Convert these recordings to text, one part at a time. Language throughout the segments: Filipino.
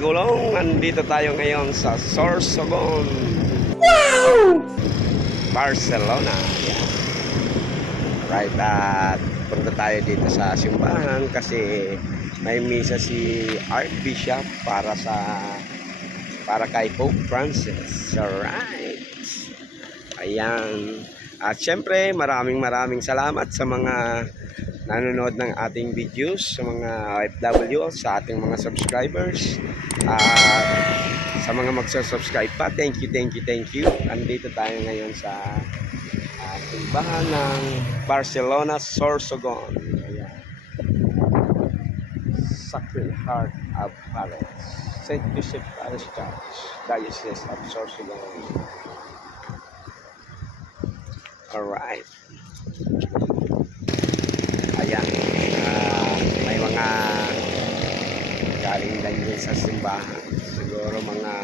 kagulong, nandito tayo ngayon sa Sorsogon, Barcelona. Yan. Right, at punta tayo dito sa simbahan kasi may misa si Archbishop para kay Pope Francis. Alright. Ayan. At syempre, maraming salamat sa mga nanonood ng ating videos, sa mga OFW, sa ating mga subscribers, at sa mga magsusubscribe pa. Thank you. Andito tayo ngayon sa simbahan ng Barcelona, Sorsogon. Ayan. Sacred Heart of Paris, St. Joseph Parish Church, Diocese of Sorsogon. Alright. Ayan. May mga galing lang din sa simbahan. Siguro mga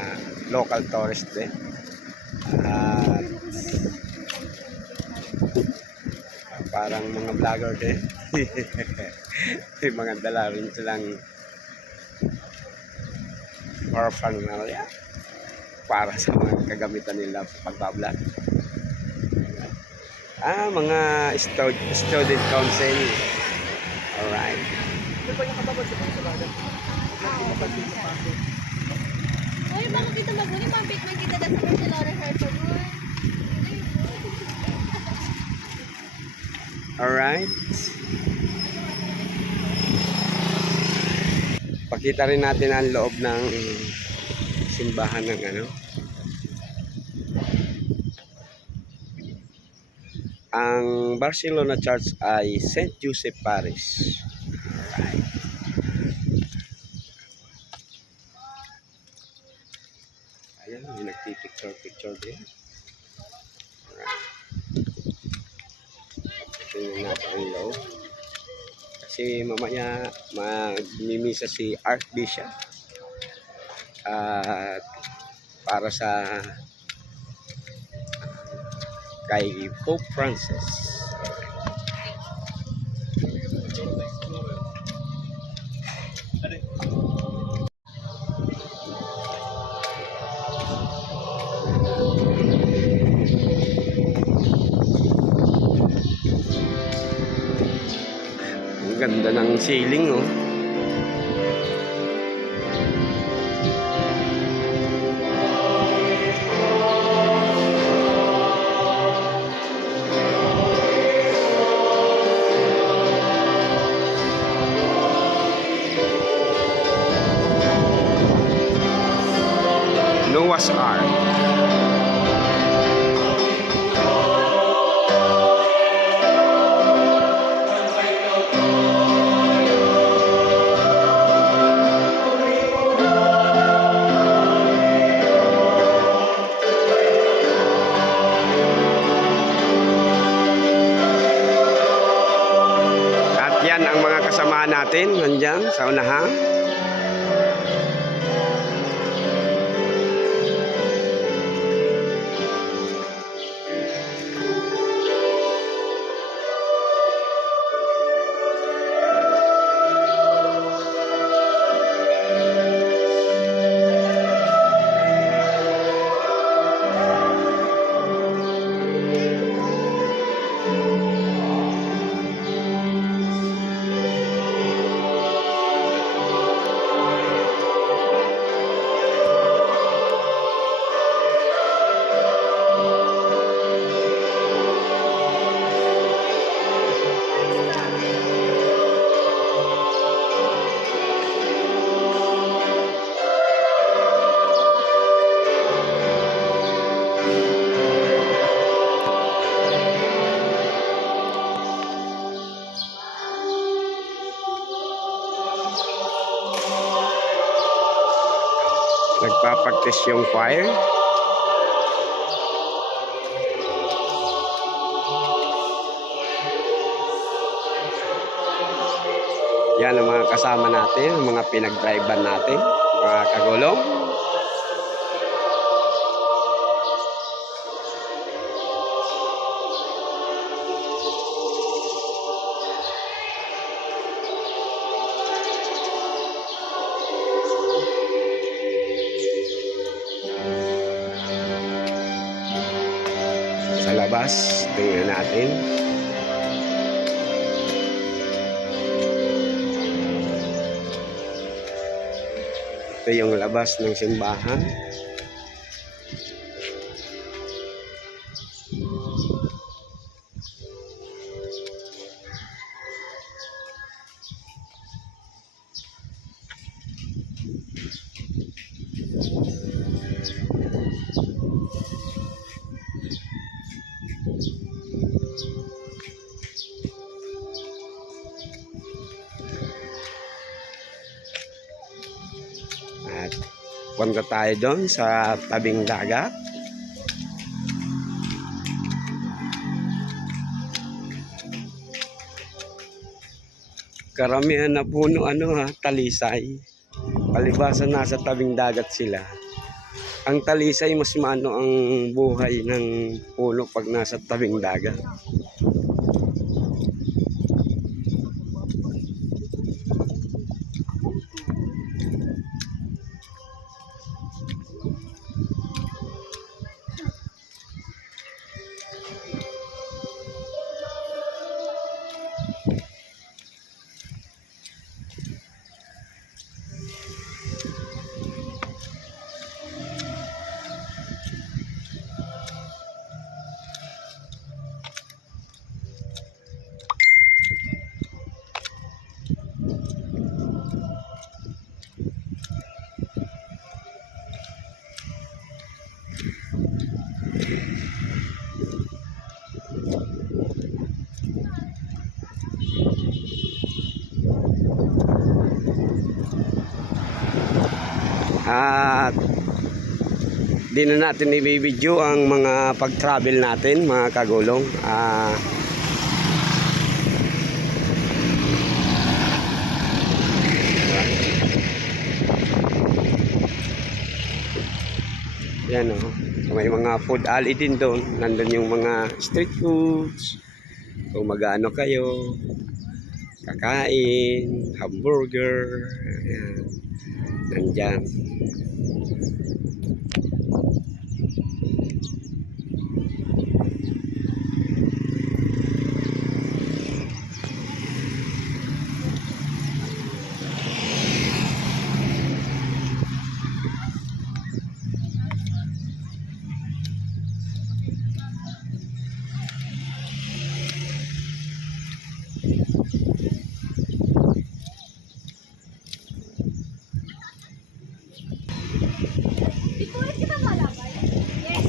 local tourist din. At parang mga vlogger din. May mga dala rin silang paraphernalia para sa mga kagamitan nila sa pagbablog. Mga student council. Alright. Uy, bakit dito mag-uli? Mabit man kita dahil sa Barcelona Hertford. Alright. Pakita rin natin ang loob ng simbahan ng Ang Barcelona Church ay St. Joseph Parish. Alright. Ayan, may nagpipicture din. Alright. Tingnan natin ang loob. Kasi mamaya magmimisa si Archbishop at para sa kay Pope Francis. Ang ganda ng ceiling, oh. Noah's Ark. At yan ang mga kasamahan natin nandyan sa unahan. Nagpa-practice yung choir. Yan ang mga kasama natin, mga pinag-drivean natin, mga kagulong. sa labas. Tingnan natin. Ito yung labas ng simbahan. At punta tayo doon sa tabing dagat. Karamihan na puno talisay. Palibasa nasa tabing dagat sila. Ang talisay mas maano ang buhay ng puno pag nasa tabing dagat. At di na natin i-video ang mga pag-travel natin, mga kagulong. Yan o. May mga food alley din doon. Nandun yung mga street foods. Kung mag-ano kayo, kakain, hamburger. Ayan. Nandyan. Dito ulit kita malabay. Yes.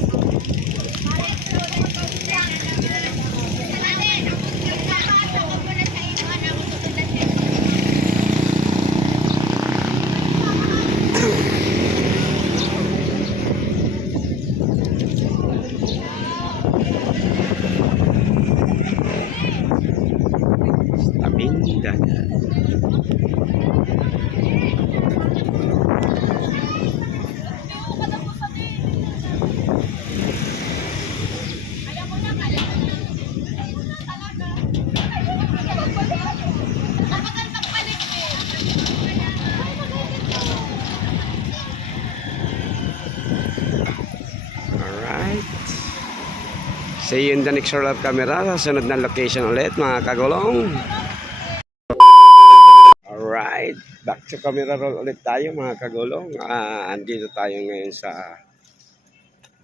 Tabing dagat. Alright. See you in the next roll of camera. Sa sunod na location ulit, mga kagulong. Alright. Back to camera roll ulit tayo, mga kagulong. Andito tayo ngayon sa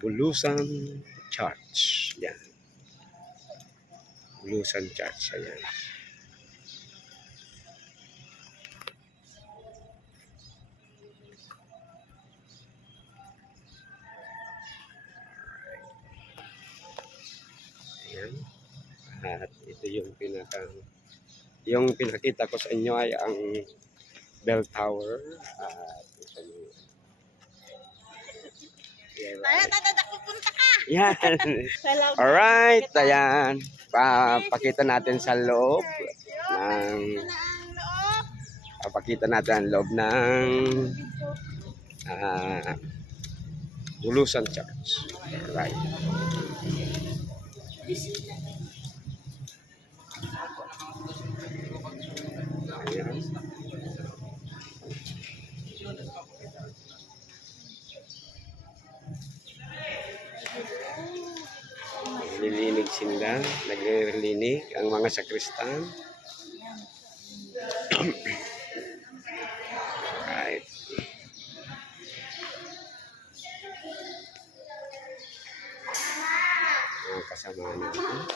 Bulusan Church. Yan. Bulusan Church. Ayan. Ayan. At ito yung pinakita ko sa inyo ay ang bell tower. At ito yung yan. Alright, ayan. Pakita natin sa loob ng pakita natin ang loob ng Bulusan Church. Alright. Ayan. Naglilinig sila, naglilinig ang mga sakristan. Right. Mga kasama natin.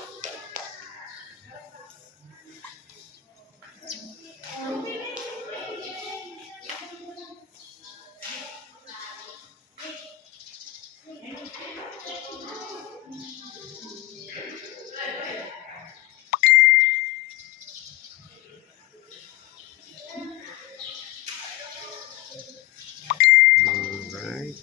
Alright.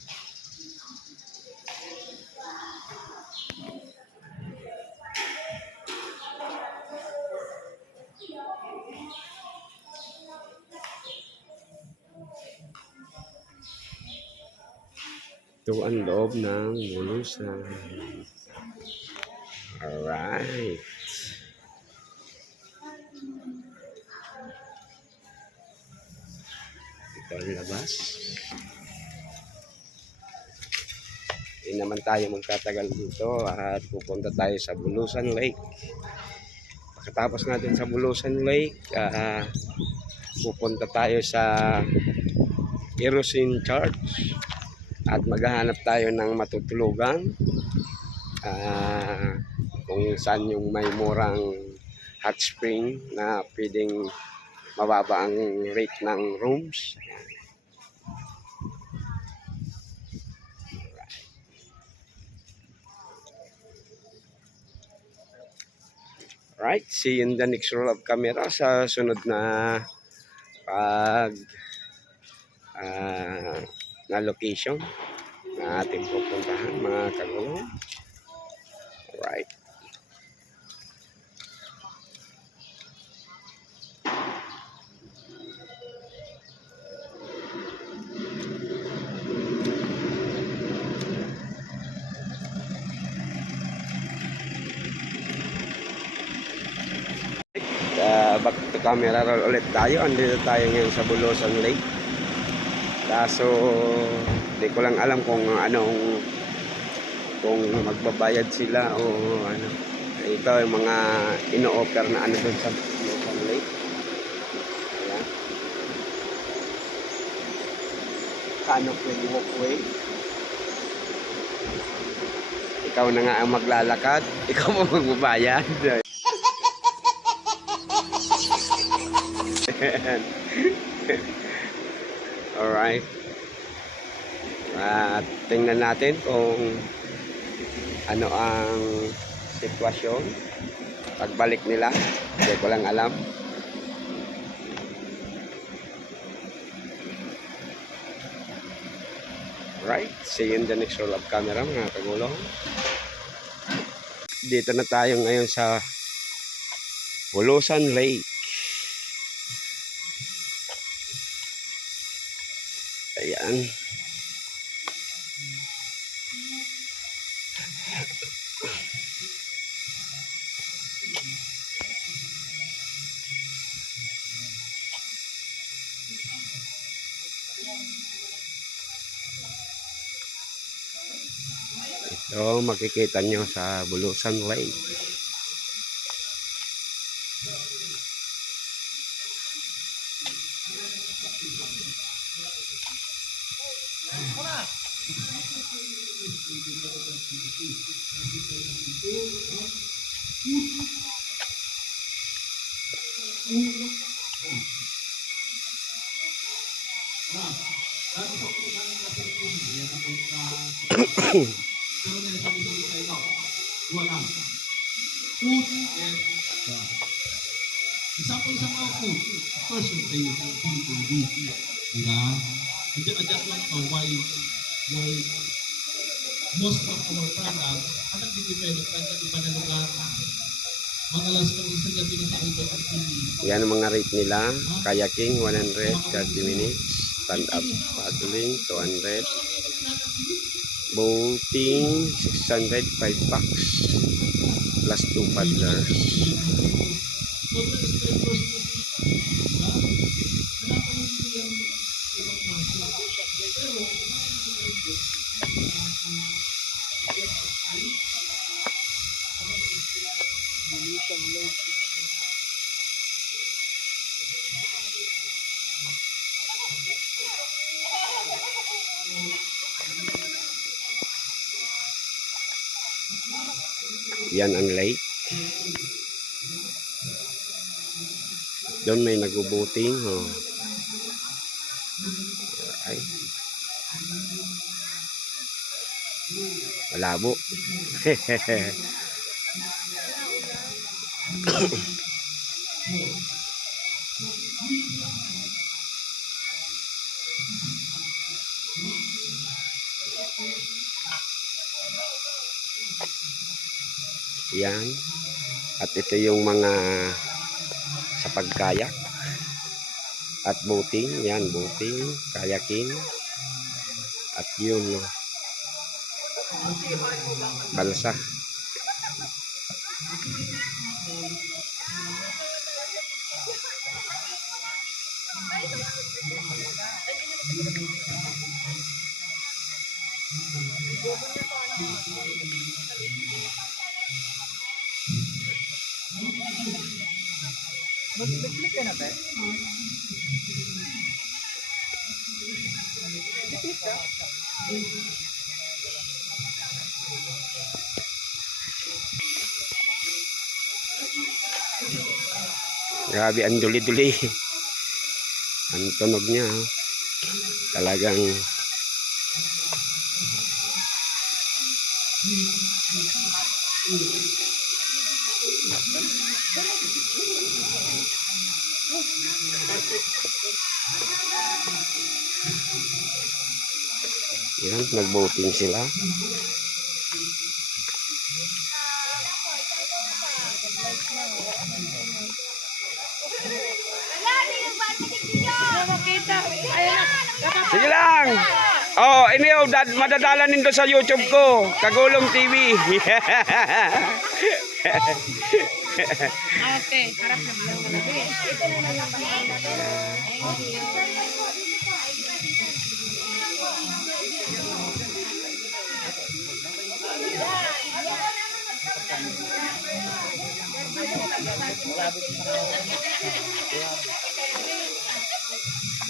Ito ang loob ng bulusan. Alright. Ito ang labas. Hindi naman tayo magtatagal dito at pupunta tayo sa Bulusan Lake. Pagkatapos natin sa Bulusan Lake, pupunta tayo sa Erosin Church at maghahanap tayo ng matutulugan kung saan yung may murang hot spring na pwedeng mababa ang rate ng rooms. Right, see you in the next roll of camera sa sunod na na location na ating pupuntahan mga kagulong. Right. Back to camera roll ulit tayo. Andito tayo ngayon sa Bulusan Lake. Kaso hindi ko lang alam kung kung magbabayad sila o ano. Ito yung mga ino-offer na ano doon sa Bulusan Lake. Ayan. Canopy walkway. Ikaw na nga ang maglalakad, ikaw mo magbabayad. Alright. At tingnan natin kung ano ang sitwasyon pagbalik nila. Hindi ko lang alam. Right. See you in the next roll of camera mga kagulong. Dito na tayo ngayon sa Bulusan Lake. Ayan. Ito makikita nyo sa Bulusan Lake. Example sa mga food, of course, yung tayo ng food, diba? Adjust lang ito why most of our products ang nag-develop ka sa iba na lugar. Mga alas kang isa gabi na sa iba activity. Yan ang mga rate nila. Kayaking 100, 30 minutes. Stand up paddling 200. Boating 600, 5 bucks. Plus 2 paddlers. Sobrang stressors diba? Wala pa hindi yung ibang market. Pero, Yan ang lake. Doon may nagubuting. Oh. Ay. Malabo. Yan. At ito yung mga sa pagkayak at boating. Yan, boating, kayaking. At yun, no, balsa. Grabe ang duli-duli. Ang tunog niya. Oh. Talagang yan, nag-boating sila. Sige lang. Oh, ini oh, madadala nindo sa YouTube ko, Kagulong TV. Okay, harap naman. Ito na lang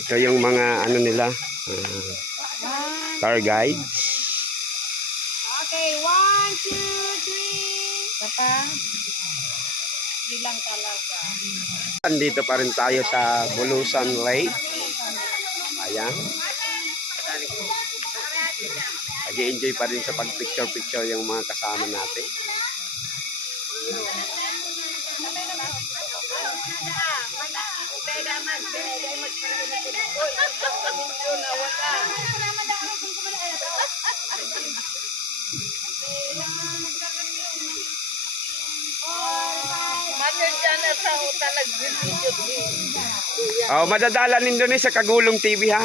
Ito yung mga ano nila, tour guides. Okay, 1, 2, 3. Papa. Bilang talaga. Andito pa rin tayo sa Bulusan Lake. Ayan. Nag-enjoy pa rin sa pag-picture-picture yung mga kasama natin. Oh, madadala nindo ni sa Kagulong TV ha.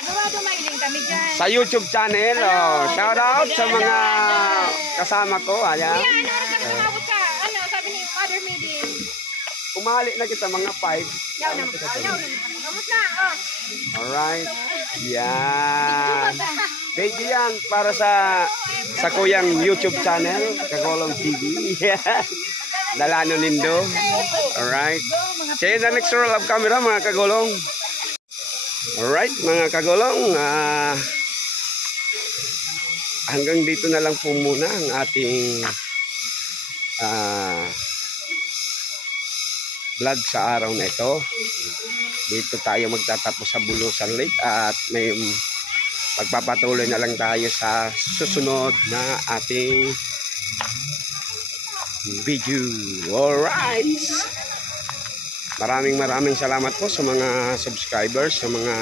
Sigurado mailing kami dyan. Sa YouTube channel. Oh, shout out sa mga kasama ko. Ayan. Kuya, ano oras ako umabot ka? Ano, sabi ni Father Medin. Umali na kita mga 5. Yaw naman. Kamusta? Oh. Alright. Yan. Thank you yan para sa kuyang YouTube channel, Kagulong TV. Dalano nindo. Alright. See you in the next roll of camera mga Kagulong. Alright mga Kagulong. Hanggang dito na lang po muna ang ating vlog sa araw na ito. Dito tayo magtatapos sa Bulusan Lake at may pagpapatuloy na lang tayo sa susunod na ating video. Alright. Maraming salamat po sa mga subscribers, sa mga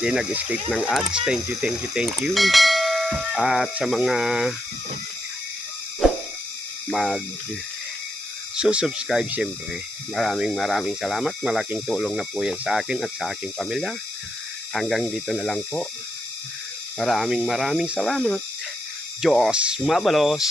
di nag-escape ng ads. Thank you. At sa mga susubscribe siyempre. Maraming salamat. Malaking tulong na po yan sa akin at sa aking pamilya. Hanggang dito na lang po. Maraming salamat. Diyos mabalos.